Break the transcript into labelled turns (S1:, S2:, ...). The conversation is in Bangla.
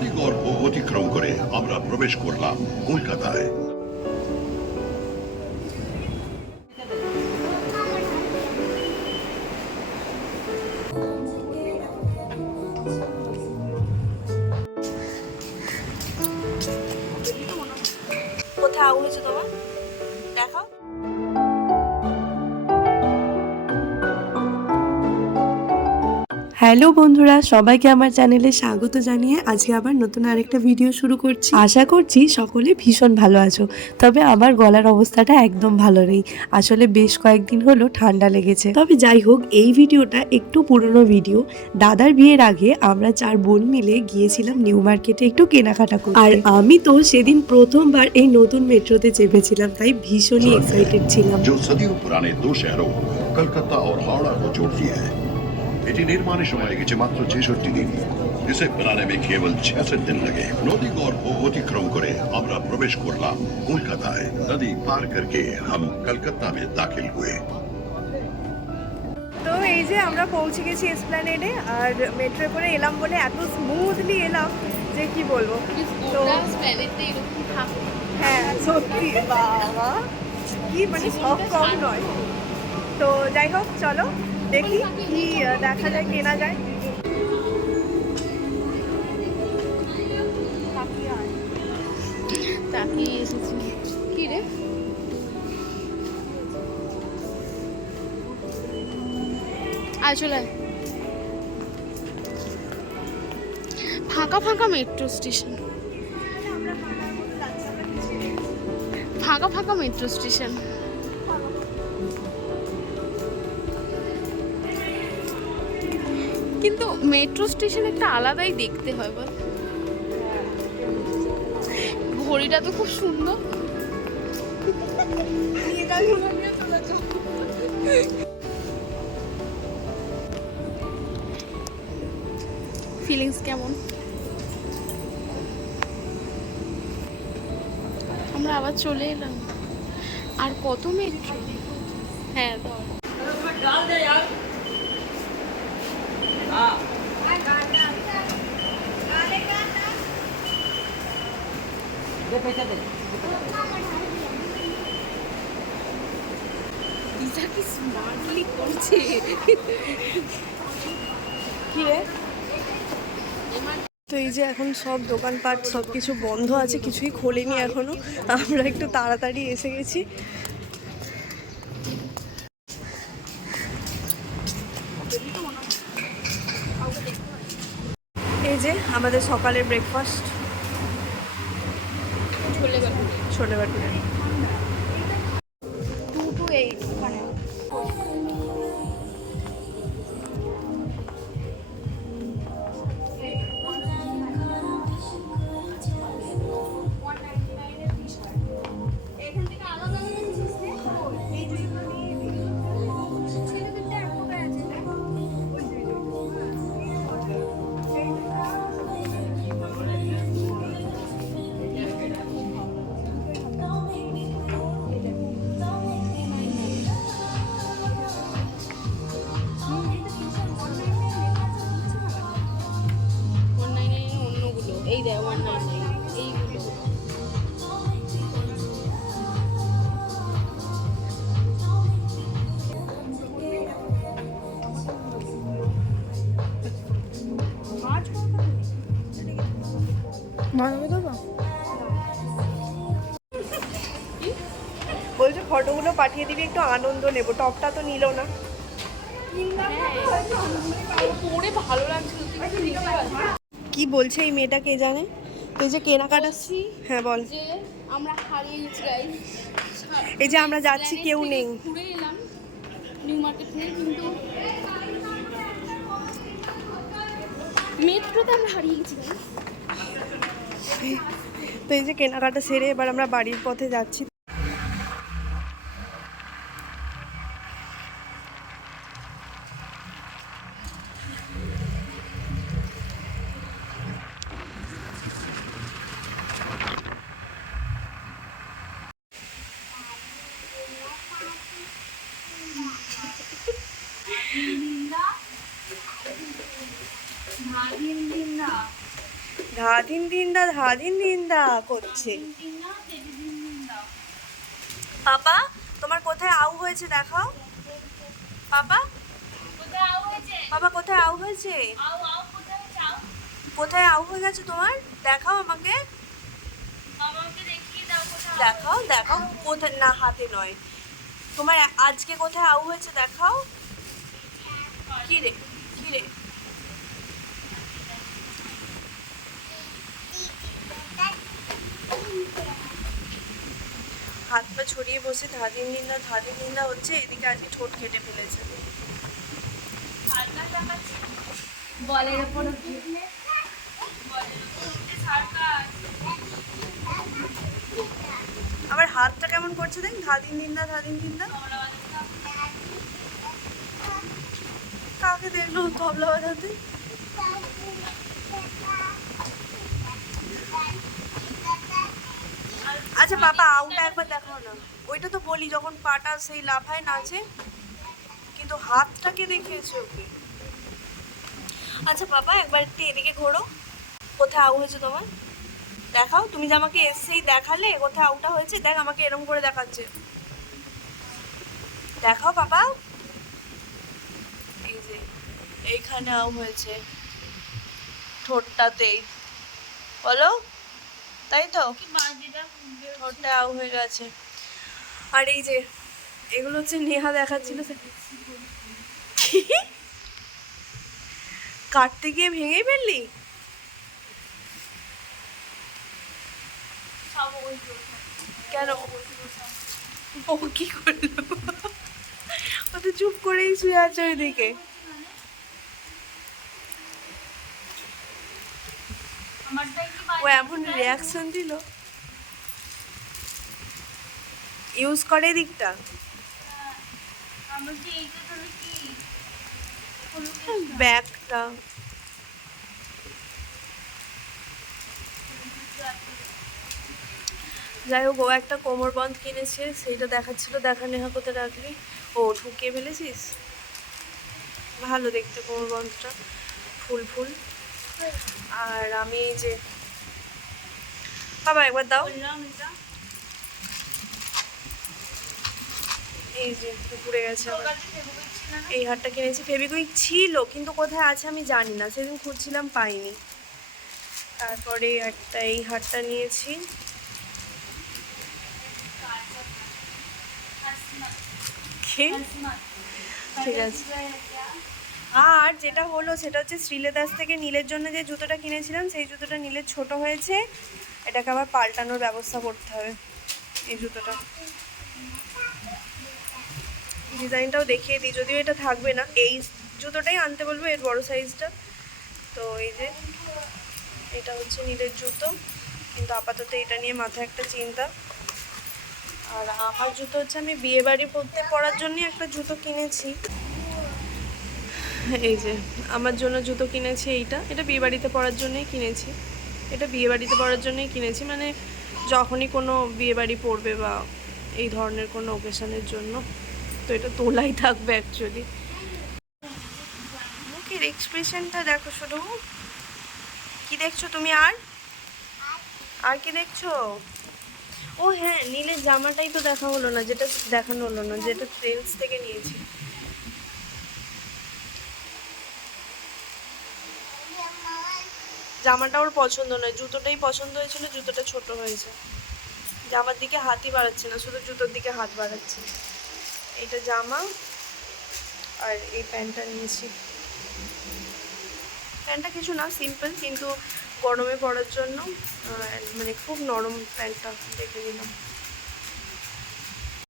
S1: নদীগর্ভ অতিক্রম করে আমরা প্রবেশ করলাম কলকাতায়।
S2: কোথায় আগুন হয়েছে তোমার হ্যালো বন্ধুরা সবাইকে আমার চ্যানেলে স্বাগত জানিয়ে আজকে আবার নতুন আরেকটা ভিডিও শুরু করছি আশা করছি সকলে ভীষণ ভালো আছো তবে আমার গলার অবস্থাটা একদম ভালো নেই আসলে বেশ কয়েকদিন হলো ঠান্ডা লেগেছে তবে যাই হোক এই ভিডিওটা একটু পুরনো ভিডিও দাদার বিয়ের আগে আমরা চার বোন মিলে গিয়েছিলাম নিউ মার্কেটে একটু কেনাকাটা করতে আর আমি তো সেদিন প্রথমবার এই নতুন মেট্রোতে চেপেছিলাম তাই ভীষণই এক্সাইটেড ছিলাম
S1: जो सदियों पुराने दो शहरों कलकत्ता और हावड़ा को जोड़ती है এটি নির্মাণের সময় লেগেছে মাত্র ছেষট্টি দিন इसे बनाने में केवल छियासठ दिन लगे नदी গর্ভ অতিক্রম করে আমরা প্রবেশ করলাম কলকাতায় নদী পার करके हम कलकत्ता में दाखिल हुए
S2: তো এই যে আমরা পৌঁছে গেছি এসপ্ল্যানেডে আর মেট্রো করে এলাম বলে এত স্মুথলি এলাম যে কি বলবো তো হ্যাঁ সত্যি বাবা কি মানে সব কম নয় তো যাই হোক চলো দেখি কি দেখা যায়, কেনা যায়।
S3: এসেছি। কি রে? ফাঁকা ফাঁকা মেট্রো স্টেশন ফাঁকা ফাঁকা মেট্রো স্টেশন কিন্তু মেট্রো স্টেশন একটা আলাদাই দেখতে হয় বল। ঘড়িটা তো খুব সুন্দর। ফিলিংস কেমন? আমরা আবার চলে এলাম। আর কত মেট্রো হ্যাঁ ধর। কি
S2: তো এই যে এখন সব দোকানপাট সব কিছু বন্ধ আছে, কিছুই খোলেনি এখনও। আমরা একটু তাড়াতাড়ি এসে গেছি। এই যে আমাদের সকালের ব্রেকফাস্ট ছোলে বাটুরে।
S3: ছোলে বাটুরে।
S2: বলছে ফটোগুলো পাঠিয়ে দিবি একটু আনন্দ নেব। টপটা তো নিল না।
S3: পাচ্ছিস?
S2: কি বলছে এই মেয়েটা কে জানে? এই যে কেনাকাটা হ্যাঁ বল।
S3: যে আমরা হারিয়ে গেছি গাইস
S2: এই যে আমরা যাচ্ছি কেউ নেই।
S3: ঘুরে এলাম নিউ মার্কেট থেকে কিন্তু মেট্রোতে আমরা হারিয়ে গেছি গাইস
S2: তো এই যে কেনাকাটা সেরে এবার আমরা বাড়ির পথে যাচ্ছি। ধাধিন দিনদা ধাধিন দিনদা করছে পাপা তোমার কোথায় আউ হয়েছে দেখাও। পাপা পাপা কোথায় আউ হয়েছে? কোথায় আউ। হয়ে গেছে তোমার? দেখাও আমাকে। দেখাও দেখাও কোথায় না হাতে নয়। তোমার আজকে কোথায় আউ হয়েছে দেখাও। কি রে? হাত পা ছড়িয়ে বসে ধাদিন নিন্দা ধাদিন নিন্দা হচ্ছে এদিকে আজকে ঠোঁট কেটে ফেলেছে।
S3: বলের উপর
S2: আবার হাতটা কেমন করছে দেখ? ধাদিন দিন্দা ধাদিন দিন্দা কাকে দেখল তবলা বাজাতে আচ্ছা বাবা, আউটা একবার দেখাও না। ওইটা তো বলি, যখন পাটা সেই লাফায় নাচে, কিন্তু হাতটাকে দেখিয়েছে ওকে। আচ্ছা বাবা, একবার একটু এদিকে ঘোরো। কোথায় আউ হয়েছে তোমার? দেখাও, তুমি যে আমাকে এসেই দেখালে কোথায় আউটা হয়েছে, দেখ আমাকে এরম করে দেখাচ্ছে। দেখাও, বাবা। এই যে, এইখানে আউ হয়েছে, ঠোঁটটাতেই। বলো। তাই তো? আউ হয়ে গেছে। আর এই যে এগুলো হচ্ছে নেহা দেখাচ্ছিল। কাটতে গিয়ে ভেঙেই ফেললি? কেন? ও কি করল? ও তো চুপ করেই শুয়ে আছে ওইদিকে। ও এমন রিয়াকশন দিল। ইউজ করে দিকটা। ব্যাগটা। যাই হোক, ও একটা কোমর বন্ধ কিনেছে, সেইটা দেখাচ্ছিল, দেখা নেহা কোথায় রাখলি? ও ঢুকিয়ে ফেলেছিস? ভালো দেখতে কোমর বন্ধটা, ফুল ফুল। আর আমি যে বাবা একবার দাও এই যে গেছে এই হারটা কিনেছি। ফেবিকুইক ছিল, কিন্তু কোথায় আছে আমি জানি না। সেদিন খুঁজছিলাম, পাইনি। তারপরে একটা এই হারটা নিয়েছি? ঠিক আছে। আর যেটা হলো, সেটা হচ্ছে শ্রীলেদাস থেকে নীলের জন্য যে জুতোটা কিনেছিলাম, সেই জুতোটা নীলের ছোট হয়েছে। এটাকে আবার পাল্টানোর ব্যবস্থা করতে হবে এই জুতোটা। ডিজাইনটাও দেখিয়ে দিই, যদিও এটা থাকবে না। এই জুতোটাই আনতে বলব, এর বড় সাইজটা। তো এই যে, এটা হচ্ছে নীলের জুতো। কিন্তু আপাতত এটা নিয়ে মাথায় একটা চিন্তা। আর আমার জুতো হচ্ছে আমি বিয়ে বাড়ি পরতে, পরার জন্য একটা জুতো কিনেছি। এই যে, আমার জন্য জুতো কিনেছি এইটা। এটা বিয়ে বাড়িতে পরার জন্যই কিনেছি। এটা বিয়ে বাড়িতে পরার জন্যই কিনেছি মানে যখনই কোনো বিয়ে বাড়ি পড়বে বা এই ধরনের কোনো ওকেশনের জন্য, তো এটা তোলাই থাকবে অ্যাকচুয়ালি মুখের এক্সপ্রেশনটা দেখো শুধু। কি দেখছ তুমি আর? আর কি দেখছ? ও হ্যাঁ নীলের জামাটাই তো দেখা হলো না, যেটা দেখানো হলো না, যেটা ট্রেন্ডস থেকে নিয়েছি। জামাটা ওর পছন্দ নয়, জুতোটাই পছন্দ হয়েছিল, জুতোটা ছোট হয়েছে। জামার দিকে হাতই বাড়াচ্ছে না, শুধু জুতোর দিকে হাত বাড়াচ্ছে। এটা জামা আর এই প্যান্টটা নিয়েছি। প্যান্টটা কিছু না সিম্পল কিন্তু গরমে পড়ার জন্য মানে খুব নরম প্যান্টটা দেখে নিলাম।